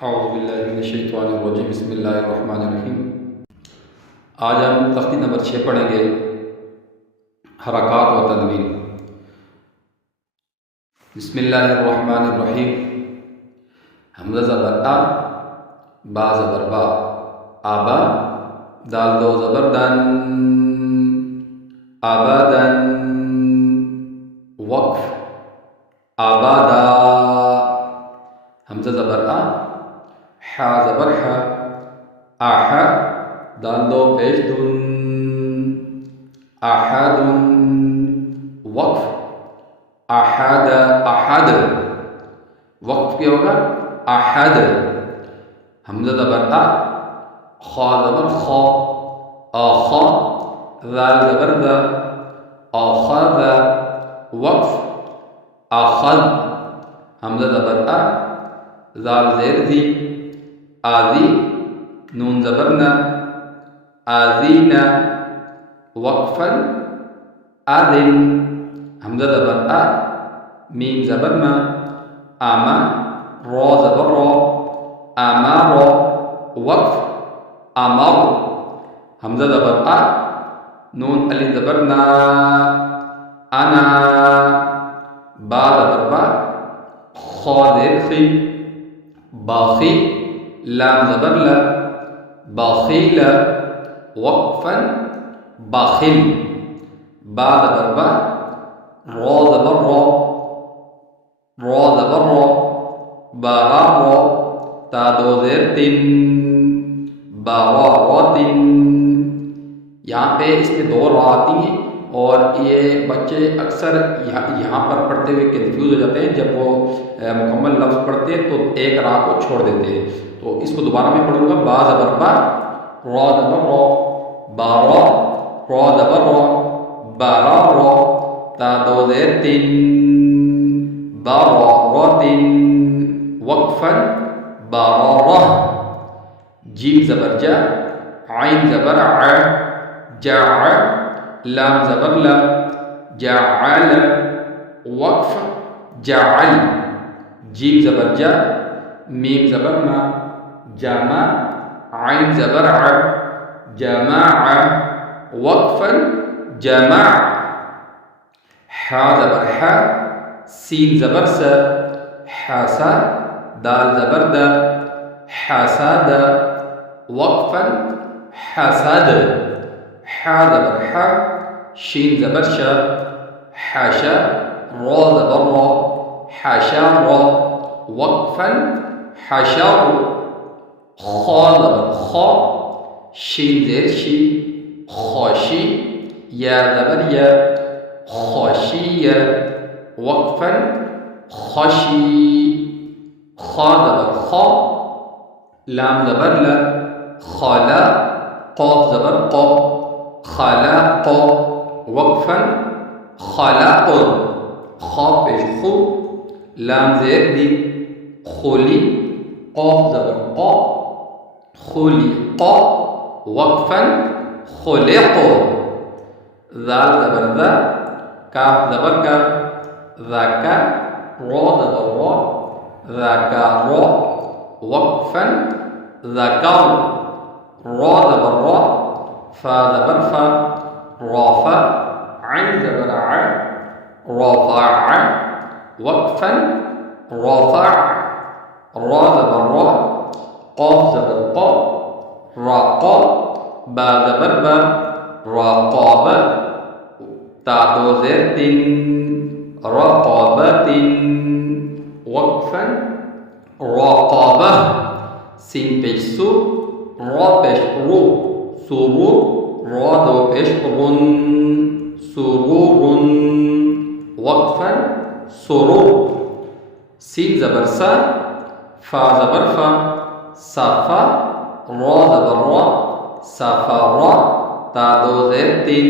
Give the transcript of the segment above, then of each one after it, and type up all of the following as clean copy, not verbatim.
औज़ुबिल्लाहिमिनश्शैतानिर्रजीम बिस्मिल्लाहिर्रहमानिर्रहीम। आज हम तख्ती नंबर 6 पढ़ेंगे, हरकात व तनवीन। बिस्मिल्लाहिर्रहमानिर्रहीम। हमज़ा ज़बर आ, बा ज़बर बा, आबा, दाल दो ज़बर दन, आबादन, वक्फ, आबादा, हमज़ा ज़बर आ, हा ज़बर हा, आहा, दाल दो पेश दुन, आहादुन, वक्फ, अहद, अहद, वक्फ क्या होगा? अहद। हमज़ा ज़बर आ, खा ज़बर खा, आखा, ज़ाल ज़बर ज़ा, आखज़, वक्फ, आखज़। हमज़ा ज़बर आ, ज़ाल ज़ेर ज़ी, आज़ी, नून ज़बर न, आज़ीना, वक्फ़न, आज़िन। हमज़ा ज़बर आ, मीम ज़बर मा, आमा, रा ज़बर रा, आमारा, वक्फ, आमर। हमज़ा ज़बर आ, नून अलिफ ज़बर ना, अना, बा ज़बर बा, खा ज़ेर खी, बाखी, लाम ज़बर ला, बाखील, वक्फ़न, बाखिल। बा ज़बर बा, रा ज़बर रा, रा ज़बर रा, बारा रा, ता दो ज़ेर तिन, बारा रातिन। यहाँ पे इसमें दो रा आती हैं और ये बच्चे अक्सर यहाँ पर पढ़ते हुए कंफ्यूज हो जाते हैं। जब वो मुकम्मल लफ्ज़ पढ़ते हैं तो एक रा को छोड़ देते हैं। तो इसको दोबारा मैं पढ़ूंगा। बा ज़बर बा, रा ज़बर रा, बारा, रा ज़बर रा, बारा रा, ता दो ज़ेर तिन, बारा रातिन, वक्फ़न, बारारह। जीम ज़बर जा, आइन ज़बर आ, जाअ, लाम ज़बर ला, जाअल, वक्फ, जाअल। जीम ज़बर जा, मीम ज़बर मा, जामा, आइन ज़बर आ, जमा, वक्फ़न, जमा। हा ज़बर हा, सीन ज़बर स, हासा, दाल ज़बर दा, हासाद, वक्फ़न, हासाद। हा ज़बर हा, शीन ज़बर शा, हाशा, रा ज़बर रा, हाशा रा, वक्फ़न, हाशर। खा ज़बर खा, शीन ज़ेर शी, खाशी, या ज़बर या, खाशिया, वक्फ़न, खाशी। खा ज़बर खा, लाम ज़बर ला, खाला, क़ाफ ज़बर क़ा, खालाक़, वक्फ़न, खालाक़। खा पेश खु, लाम ज़ेर दी, खुली, क़ाफ ज़बर क़ा, खुलिक़, वक्फ़न, खुलिक़। ज़ाल ज़बर ज़ा, काफ ज़बर का, ज़ाका, रा ज़बर रा, ज़ाकारा, वक्फ़न, ज़कर। रा ज़बर रा, फा ज़बर फा, राफ़ा, आइन ज़बर आ, राफ़ा, वक्फ़न, राफ़ा। रा ज़बर रा, क़ाफ ज़बर क़ा, राक़ा, बा ज़बर बा, राक़ाब, ता दो ज़ेर तिन, रक़ाबतिन, वक्फ़न, राक़ाबह। सीन पेश सु, रा पेश रु, सुरु, रा दो पेश रुन, सुरुरुन, वक्फ़न, सुरुर। सीन ज़बर सा, फा ज़बर फा, साफ़ा, रा ज़बर रा, साफ़ारा, ता दो ज़ेर तिन,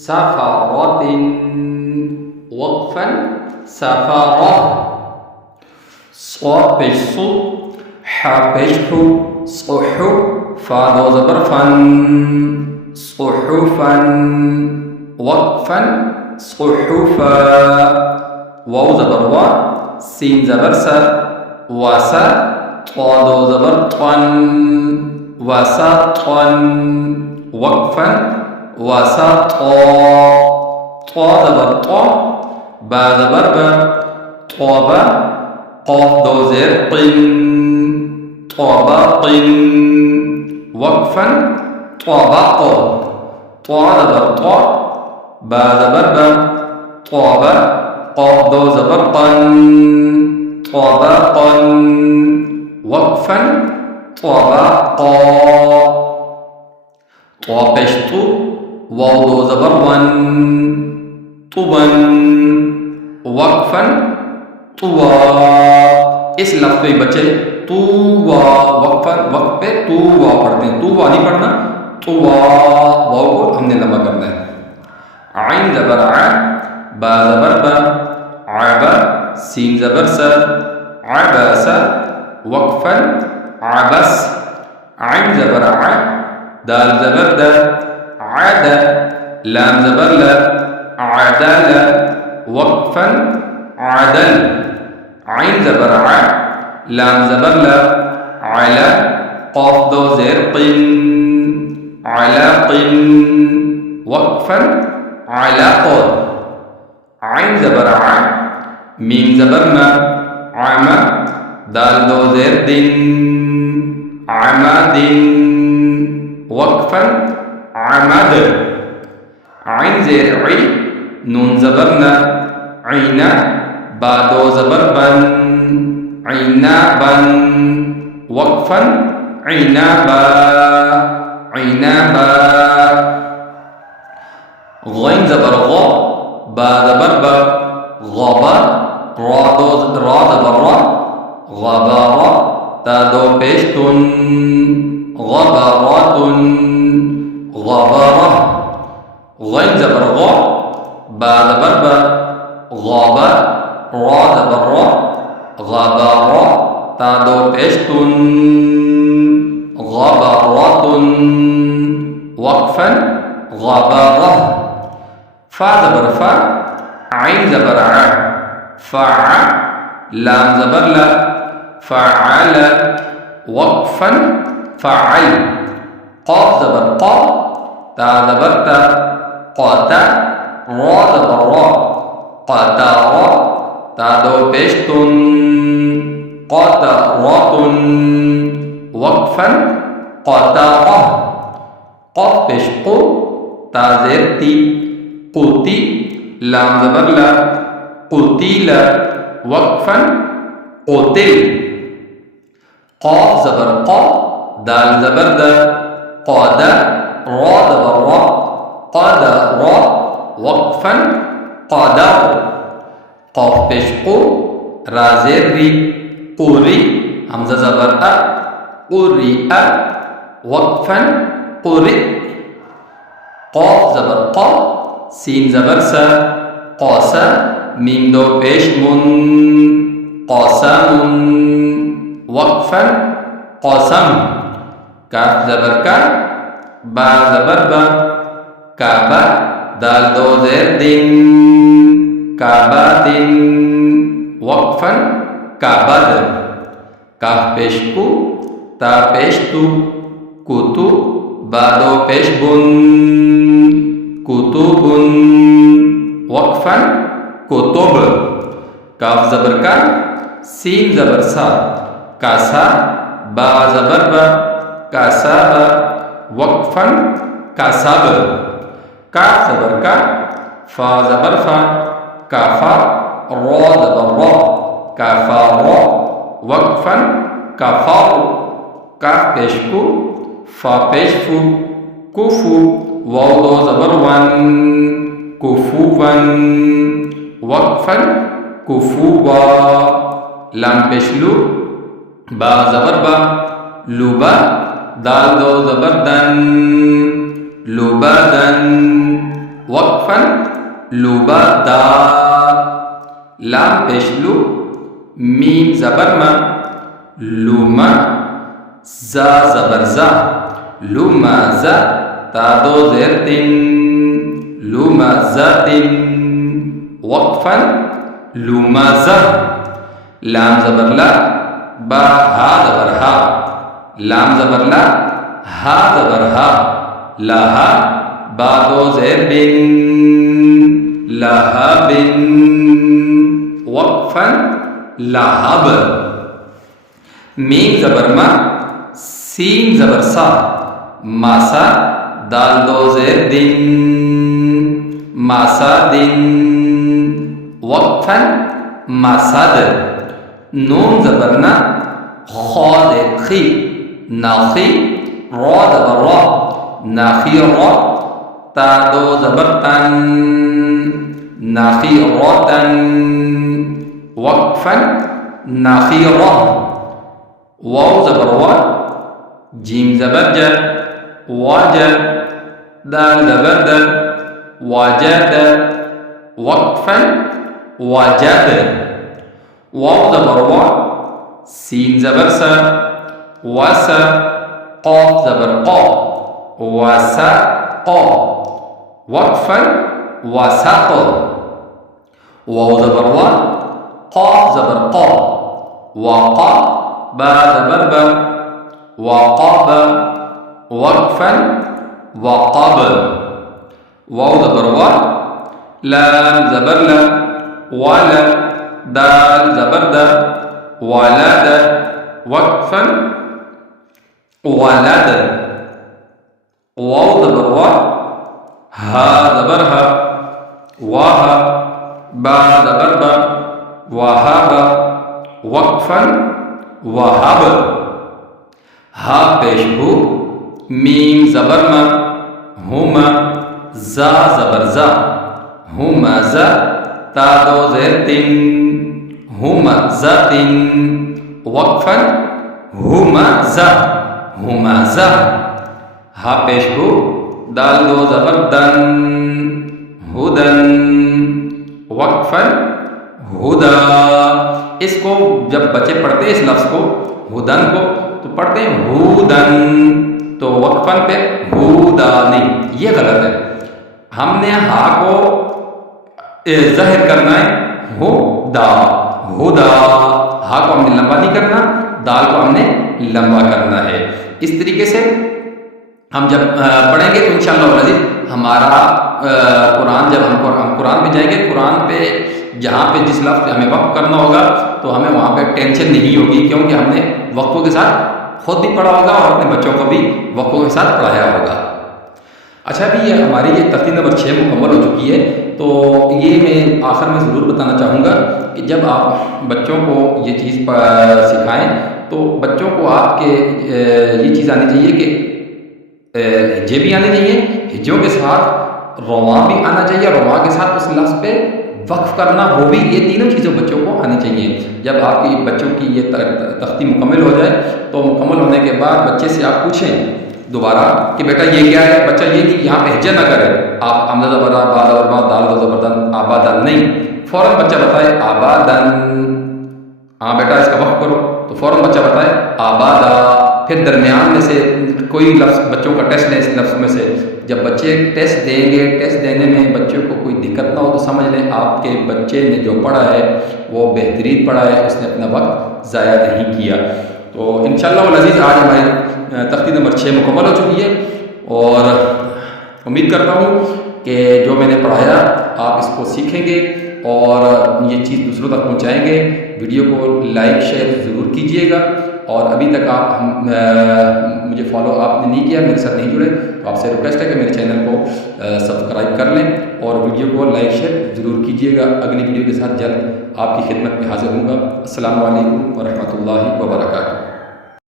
साफ़ारातिन, वक्फ़न, साफ़ारह। सा पेश सु, हा पेश हु, सुहु, फा दो ज़बर फन, सुहुफन, वक्फ़न, सुहुफा। वाव ज़बर वा, सीन ज़बर सा, वस तो दो ज़बर त्वन वसतन वक्फन वसत तो ज़बर तो बा ज़बर ब तौबा क़ाफ दो ज़ेर क़िन तौबक़िन वक्फन तौबक़ तो ज़बर तो बा ज़बर ब तौबा क़ाफ दो ज़बर क़न तौबक़न वक्फन तौबक़ तो पेश तु वाव दो ज़बर वन तुवन वक्फन तुवा। इस लफ्ज़ पे बच्चे तुवा वक्फन वक्त पे तुवा पढ़ते हैं, तुवा नहीं पढ़ना, तुवा वाव को हमने लंबा करना है। आइन ज़बर आ बा ज़बर बा आबा सीन ज़बर स आबस वक्फन आबस आइन ज़बर आ दाल ज़बर द आद लाम ज़बर ल आदल वक्फन आदल आइन ज़बर आ लाम ज़बर ल आला क़ाफ दो ज़ेर क़िन आलाक़िन वक्फन आलाक़ आइन ज़बर आ मीम ज़बर म आमा दाल दो ज़ेर दिन आमादिन वक्फन आमद आइन ज़ेर ई नून ज़बर न ऐना बा दो ज़बर बन ऐना बन वक्फन ऐना बा गैन ज़बर गौ बा ज़बर ब गौबा रा ज़बर रा गबारा ता दो पेश तुन गबारातुन गबारा गैन ज़बर गौ बा ज़बर ब गौबा रा ज़बर रा गबारा ता दो पेश तुन गबारातुन वक्फन गबारा फा ज़बर फा आइन ज़बर आ फ़ा लाम ज़बर ला फ़अल वक्फन फ़अल क़ाफ ज़बर क़ा ता ज़बर ता क़ाता रा ज़बर रा क़ातारा ता दो पेश तुन क़ातारातुन वक्फन क़ातारा क़ाफ पेश क़ु ता ज़ेर ती क़ुती लाम ज़बर ला क़ुतीला वक्फन क़ुतिल क़ाफ ज़बर क़ा दाल ज़बर द क़ादा रा ज़बर रा क़दरा वक्फन क़दर क़ाफ पेश क़ु रा ज़ेर री क़ुरी हमज़ा ज़बर अ क़ुरिअ वक्फन क़ुरि क़ाफ ज़बर क़ा सीन ज़बर स क़ासा मीम दो पेश मुन क़ासमुन वक्फन क़सम काफ ज़बर का बा ज़बर बा काबा दाल दो ज़ेर दिन काबा दिन वक्फन काबद काफ पेश कु ता पेश तु कुतु बा दो पेश बुन कुतुबुन वक्फन कुतुब काफ ज़बर का सीन ज़बर सा कासा बा ज़बर ब कासाब वक्फन कासाब काफ ज़बर का फा ज़बर फा काफा रा ज़बर रा काफा रा वक्फन काफार काफ पेश कु फा पेश फु कुफु वाव दो ज़बर वन कुफुवन वक्फन कुफुवा लाम पेश लु बा ज़बर बा लुबा दाल दो ज़बर दन लुबदन वक्फन लुबदा लाम पेश लु मीम ज़बर मा लुमा ज़ा ज़बर ज़ा लुमाज़ा ता दो ज़ेर तिन लुमाज़ातिन वक्फन लुमाज़ा लाम ज़बर ला बा हा ज़बर हा, लाम ज़बर ला, हा ज़बर हा, लहा, बा दो ज़ेर बिन, लहबिन, वक्फन लहब, मीम ज़बर मा, सीन ज़बर सा, मासा, दाल दो ज़ेर दिन, मासा दिन, वक्फन मसद, नून ज़बर ना, खा ज़ेर खी, नाखी, रा ज़बर रा, नाखी रा, ता दो ज़बर तन, नाखी रा तन, वक्फन नाखी रा, वाव ज़बर वा, जीम ज़बर ज, वाज, दाल ज़बर द, वाजद, वक्फन वाजद, वाव ज़बर वा, सीन ज़बर सा, वस, क़ाफ ज़बर क़ा, वस क़ा, वक्फन वसक़, वाव ज़बर वा, क़ाफ ज़बर क़ा, वक़ा, बा ज़बर ब, वक़ब, वक्फन वक़ब, वाव ज़बर वा, लाम ज़बर ला, वाल, दाल ज़बर द, वालद, वक्फन वालद, वाव ज़बर वा, हा ज़बर हा, वाह, बा ज़बर बा, वहाब, वक्फन वहाब, हा पेश हु, मीम ज़बर मा, हुमा, जा ज़बर जा, हुमा जा, ता दो ज़ेर तिन, हुमा जा तिन, वक्फन हुमा जा, हुमा जा, हा पेश हु, दाल दो ज़बर दन, हुदन, वक्फन हुदा। इसको जब बच्चे पढ़ते हैं इस लफ्ज़ को हुदन को तो पढ़ते हैं हुदन, तो वक्फन पे हुदा नहीं, ये गलत है। हमने हा को ज़ाहिर करना है हुदा, हुदा, हा को हमने लंबा नहीं करना, दाल को हमने लंबा करना है। इस तरीके से हम जब पढ़ेंगे तो इंशाअल्लाह अज़ीज़ हमारा कुरान, जब हम कुरान पे जाएंगे, कुरान पे जहाँ पे जिस लफ्ज़ पे हमें वक्फ करना होगा तो हमें वहाँ पे टेंशन नहीं होगी, क्योंकि हमने वक्फ़ों के साथ खुद भी पढ़ा होगा और अपने बच्चों को भी वक्फ़ों के साथ पढ़ाया होगा। अच्छा, अभी ये हमारी ये तरतीब नंबर 6 मुकम्मल हो चुकी है। तो ये मैं आखिर में ज़रूर बताना चाहूँगा कि जब आप बच्चों को ये चीज़ सिखाएँ तो बच्चों को आपके ये चीज़ आनी चाहिए कि हिज्जे भी आने चाहिए, हिज्जों के साथ रवां भी आना चाहिए, रवां के साथ उस लफ्ज़ पे वक्फ करना, वो भी, ये तीनों चीज़ें बच्चों को आनी चाहिए। जब आपकी बच्चों की ये तख्ती मुकम्मल हो जाए तो मुकम्मल होने के बाद बच्चे से आप पूछें दोबारा कि बेटा ये क्या है। बच्चा ये नहीं यहाँ पे हिज्जा ना करे, आप अमदा ज़बर बा ज़बर बा दाल ज़बरदन आबादन नहीं, फ़ौरन बच्चा बताए आबादन, हाँ बेटा इसका वक्फ करो, तो फ़ौरन बच्चा बताए आबादा। फिर दरमियान में से कोई लफ्ज़ बच्चों का टेस्ट लें इस लफ्ज़ में से, जब बच्चे टेस्ट देंगे, टेस्ट देने में बच्चों को कोई दिक्कत ना हो तो समझ लें आपके बच्चे ने जो पढ़ा है वो बेहतरीन पढ़ा है, उसने अपना वक्त ज़ाया नहीं किया। तो इंशाअल्लाह अज़ीज़ आज हमारी तख्ती नंबर 6 मुकम्मल हो चुकी है और उम्मीद करता हूँ कि जो मैंने पढ़ाया आप इसको सीखेंगे और ये चीज़ दूसरों तक पहुँचाएँगे। वीडियो को लाइक शेयर ज़रूर कीजिएगा और अभी तक आप मुझे फॉलो आपने नहीं किया, मेरे साथ नहीं जुड़े, तो आपसे रिक्वेस्ट है कि मेरे चैनल को सब्सक्राइब कर लें और वीडियो को लाइक शेयर ज़रूर कीजिएगा। अगली वीडियो के साथ जल्द आपकी खिदमत में हाजिर हूँगा। अस्सलामु अलैकुम व रहमतुल्लाहि व बरकातुहू।